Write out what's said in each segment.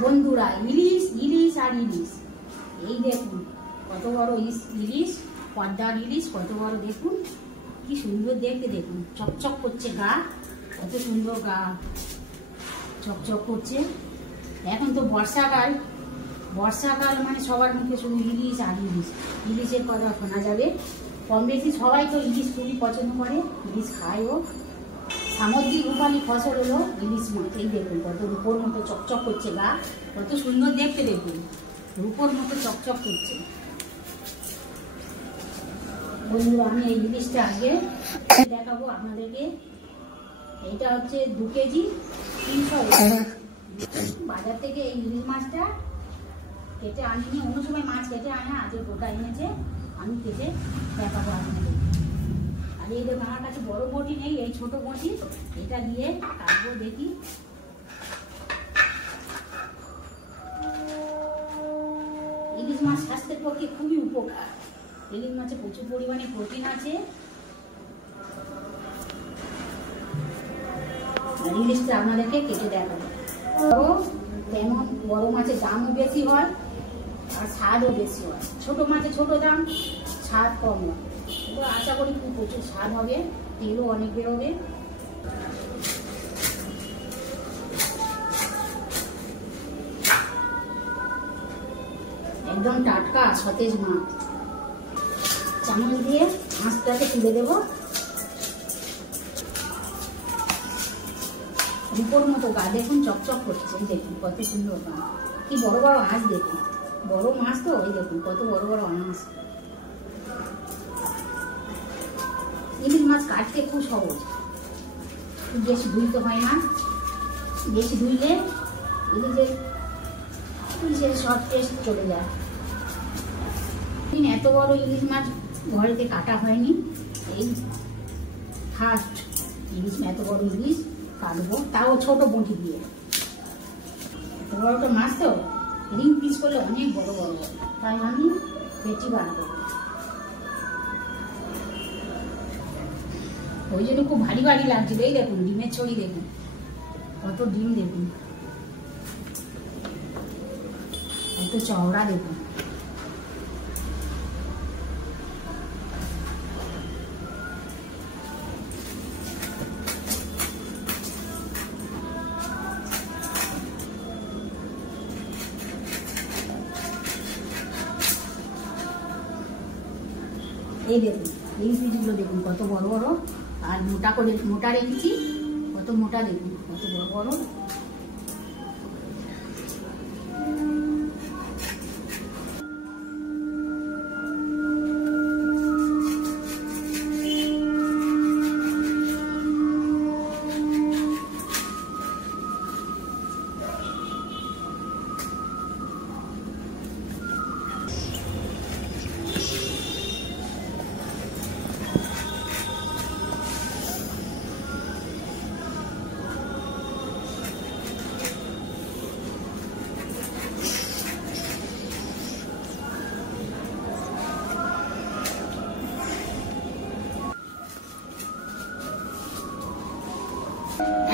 বন্ধুরা ইলিশ ইলিশ আর ইলিশ, এই দেখুন কত বড় ইলিশ, পদ্মার ইলিশ কত বড়, দেখুন কি সুন্দর দেখতে, দেখুন চকচক করছে গা, কত সুন্দর গা চকচক করছে। এখন তো বর্ষাকাল, বর্ষাকাল মানে সবার মুখে শুধু ইলিশ আর ইলিশ, ইলিশের কথা শোনা যাবে। কম বেশি সবাই তো ইলিশ খুবই পছন্দ করে, ইলিশ খায়ও। সামুদ্রিক রূপালী ফসল হলো ইলিশ মাছ। এই দেখুন কত রূপোর মতো চকচক করছে গা, কত সুন্দর দেখতে, দেখুন রূপোর মতো চকচক করছে। বন্ধুরা আমি এই ইলিশটা আগে দেখাবো আপনাদেরকে। এইটা হচ্ছে 2 কেজি 300। বাজার থেকে এই ইলিশ মাছটা কেটে আনিনি, অন্য সময় মাছ কেটে আনে, আজকে গোটা এনেছে, আমি কেটে দেখাবো আপনাদের। আর এই দেখুন আমার কাছে বড় বটি নেই, এই ছোট বটি, এটা দিয়ে কাটবো দেখি। ইলিশ মাছ স্বাস্থ্যের পক্ষে খুবই উপকার, ইলিশ মাছে প্রচুর পরিমাণে প্রোটিন আছে। আর ইলিশটা আপনাদেরকে কেটে দেখাবো। তেমন বড় মাছের দামও বেশি হয় আর স্বাদও বেশি হয়, ছোট মাছে ছোট দাম, স্বাদ কম হয়। এবার আশা করি খুব প্রচুর স্বাদ হবে, তেলও অনেক বেরোবে। একদম টাটকা সতেজ মাছ। চামচ দিয়ে মাছটাকে তুলে দেবো। রূপোর মতো গা, দেখুন চকচক করছে, দেখুন কত সুন্দর গা, কি বড় বড় আঁশ, দেখুন বড় মাছ তো, ওই দেখুন কত বড় বড় আঁশ। ইলিশ মাছ কাটতে খুব সহজ, খুব বেশি ধুইতে হয় না, বেশি ধুইলে ইলিশের সব টেস্ট চলে যায়। এত বড় ইলিশ মাছ ঘরেতে কাটা হয়নি, এই ফার্স্ট ইলিশ, এত বড় ইলিশ কাটবো, তাও ছোট বঁটি দিয়ে। এত বড়টা মাছ তো রিং পিস করলে অনেক বড় বড়, তাই আমি পেটি বার করবো, ওই জন্য খুব ভারী ভারী লাগছিল। এই দেখুন ডিমের ছড়ি, দেখুন কত ডিম, দেখুন কত চওড়া, দেখুন এই দেখুন এই পিসগুলো দেখুন কত বড় বড়, আর মোটা করে মোটা রেখেছি, কত মোটা, দেখুন কত বড় বড়।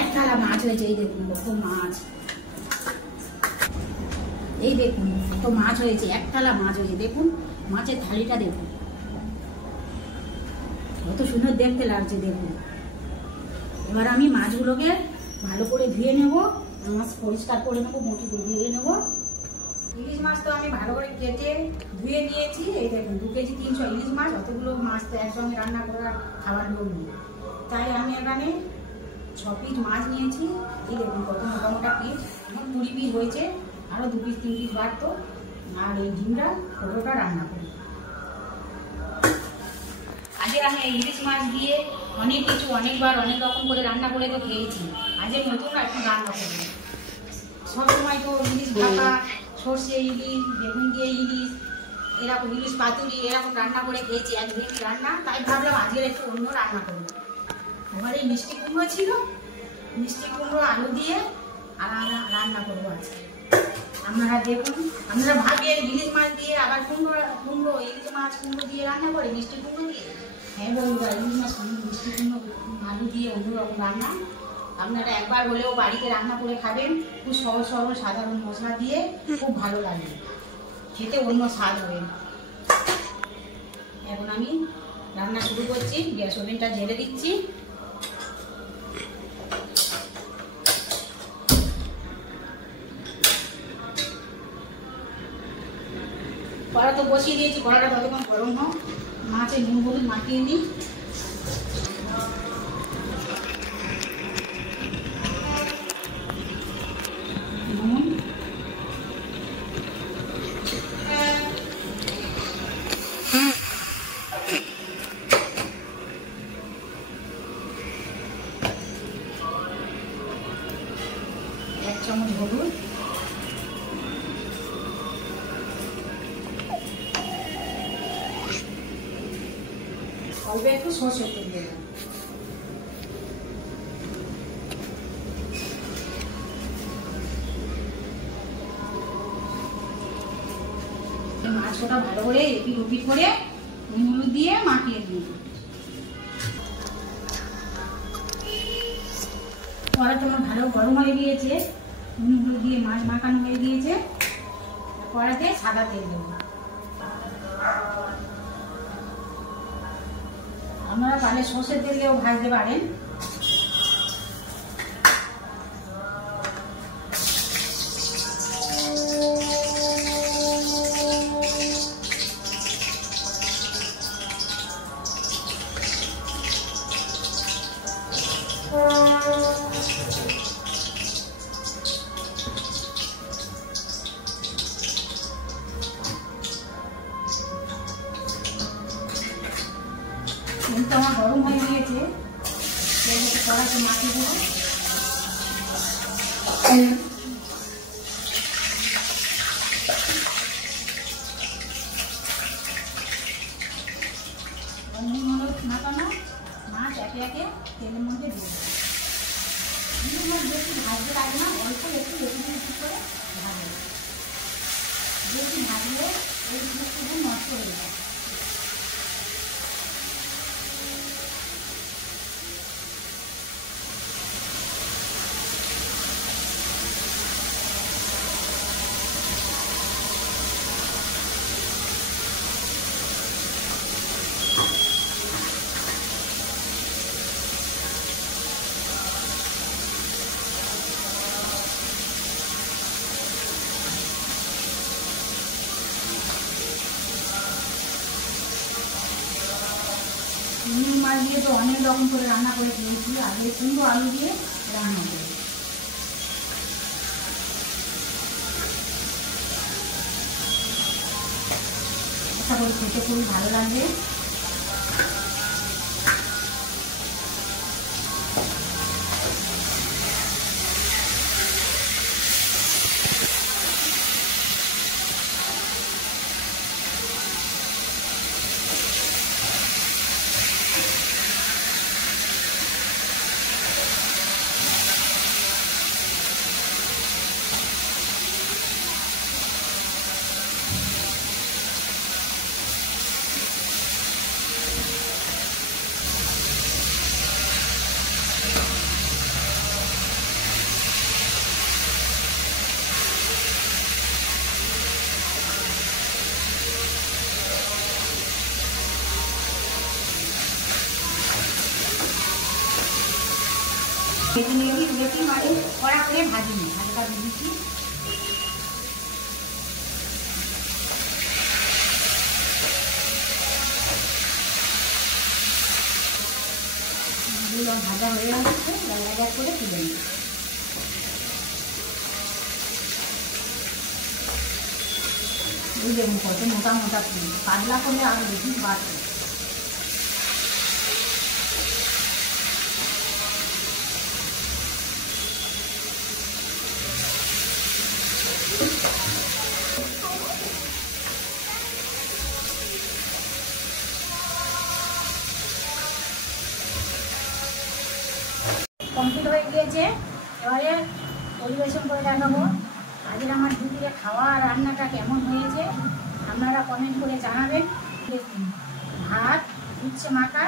এক থালা মাছ হয়েছে, এই দেখুন কত মাছ, এই দেখুন কত মাছ হয়েছে, এক থালা মাছ হয়েছে, দেখুন মাছের থালিটা দেখুন কত সুন্দর দেখতে লাগছে, দেখুন। এবার আমি মাছগুলোকে ভালো করে ধুয়ে নেব, মাছ পরিষ্কার করে নেবো, মুঠি ধুয়ে নেবো। ইলিশ মাছ তো আমি ভালো করে কেটে ধুয়ে নিয়েছি। এই দেখুন 2 কেজি 300 ইলিশ মাছ, অতগুলো মাছ তো একসঙ্গে রান্না করার খাবার লোক নেই, তাই আমি এখানে 6 পিস মাছ নিয়েছি। এই দেখুন কত মোটা মোটা পিস, এখন 20 পিস হয়েছে, আরও 2 পিস 3 পিস বাড়তো। আর এই ডিমটা পুরোটা রান্না করি। আজকে আমি এই ইলিশ মাছ দিয়ে অনেক কিছু অনেকবার অনেক রকম করে রান্না করে তো খেয়েছি, আজকে নতুন এখন রান্না করবো। সবসময় তো ইলিশ ভাপা, সর্ষে ইলিশ, বেগুন দিয়ে ইলিশ, এরকম ইলিশ পাতুরি এরকম রান্না করে খেয়েছি, একদিনই রান্না, তাই ভাবলাম আজকে একটু অন্য রান্না করবো। আমার এই মিষ্টি কুমড়ো ছিল, মিষ্টি কুমড়ো আলু দিয়ে আর রান্না করবো আজকে। আপনারা দেখুন, আপনারা ভাবেন ইলিশ মাছ দিয়ে আবার কুমড়ো ইলিশ মাছ কুমড়ো দিয়ে রান্না করে, মিষ্টি কুমড়ো দিয়ে। হ্যাঁ বন্ধুরা, ইলিশ মাছ মিষ্টি কুমড়ো আলু দিয়ে অন্যরকম রান্না, আপনারা একবার হলেও বাড়িতে রান্না করে খাবেন, খুব সহজ সরল সাধারণ মশলা দিয়ে, খুব ভালো লাগে খেতে, অন্য স্বাদ হবে। এখন আমি রান্না শুরু করছি, গ্যাস ওভেনটা ঝেড়ে দিচ্ছি। কড়া তো বসিয়ে দিয়েছি, কড়াটা ততক্ষণ গরম হোক, মাছে নুন হলুদ মাখিয়ে নিই। নুন, এক চামচ হলুদ, অল্প একটু সরষের তেল দিলাম। মাছটা ভালো করে এপিট ওপিট করে নুন হলুদ দিয়ে মাখিয়ে দিই। কড়াটা আমার ভালো গরম হয়ে গিয়েছে, নুন হলুদ দিয়ে মাছ মাখানো হয়ে গিয়েছে। কড়াতে সাদা তেল দেবো। আপনারা পারলে সর্ষের তেল দিয়েও ভাজতে পারেন। তেলটা আমার গরম হয়ে গিয়েছে, তেলটা কড়াতে মাখিয়ে দেবো। নুন হলুদ মাখানো মাছ একে একে তেলের মধ্যে দিয়ে দেবো। মাছ বেশি ভাজতে লাগে না, অল্প একটু একটু করে ভাজবে। বেশি ভাজলে এই জিনিসগুলো নষ্ট হয়ে যায়। চিংড়ি মাছ দিয়ে তো অনেক রকম করে রান্না করে খেয়েছি, আগে কুমড়ো আলু দিয়ে রান্না করি। আশা করি খেতে খুবই ভালো লাগবে। ভেজে নিয়ে তুলেছি, মানে কড়া করে ভাজিনি, হালকা ভেজেছি। ভাজা হয়ে আসছে, এক এক করে তুলে নিই। এই দেখুন কত মোটা মোটা ফুল, পাতলা করলে আরো বেশি বাড়বে। কমপ্লিট হয়ে গিয়েছে, এবারে পরিবেশন করে দেখাবো। আজকে আমার দুপুরে খাওয়া রান্নাটা কেমন হয়েছে আপনারা কমেন্ট করে জানাবেন। ভাত, উচ্ছে মাখা,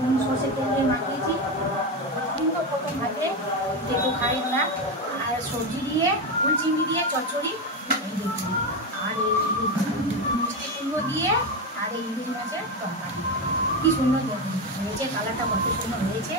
নুন সর্ষের তেল দিয়ে মাখিয়েছি। প্রতিদিন তো প্রথম ভাতে যেহেতু খাই না, আর সবজি দিয়ে ফুল চিংড়ি দিয়ে চচ্চড়ি, আর এই মিষ্টি কুমড়ো দিয়ে, আর এই ইলিশ মাছের তরকারি। কি সুন্দর দেখুন হয়েছে, কালারটা কত সুন্দর হয়েছে।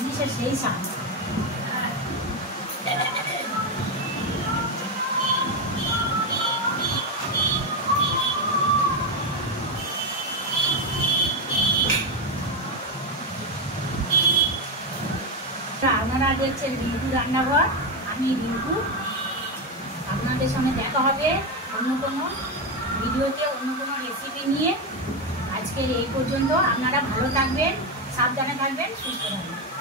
ইলিশের সেই স্বাদ। আপনারা দেখছেন রিঙ্কু রান্নাঘর, আমি রিঙ্কু। আপনাদের সঙ্গে দেখা হবে অন্য কোনো ভিডিওতে, অন্য কোনো রেসিপি নিয়ে। আজকে এই পর্যন্ত। আপনারা ভালো থাকবেন, সাবধানে থাকবেন, সুস্থ থাকবেন।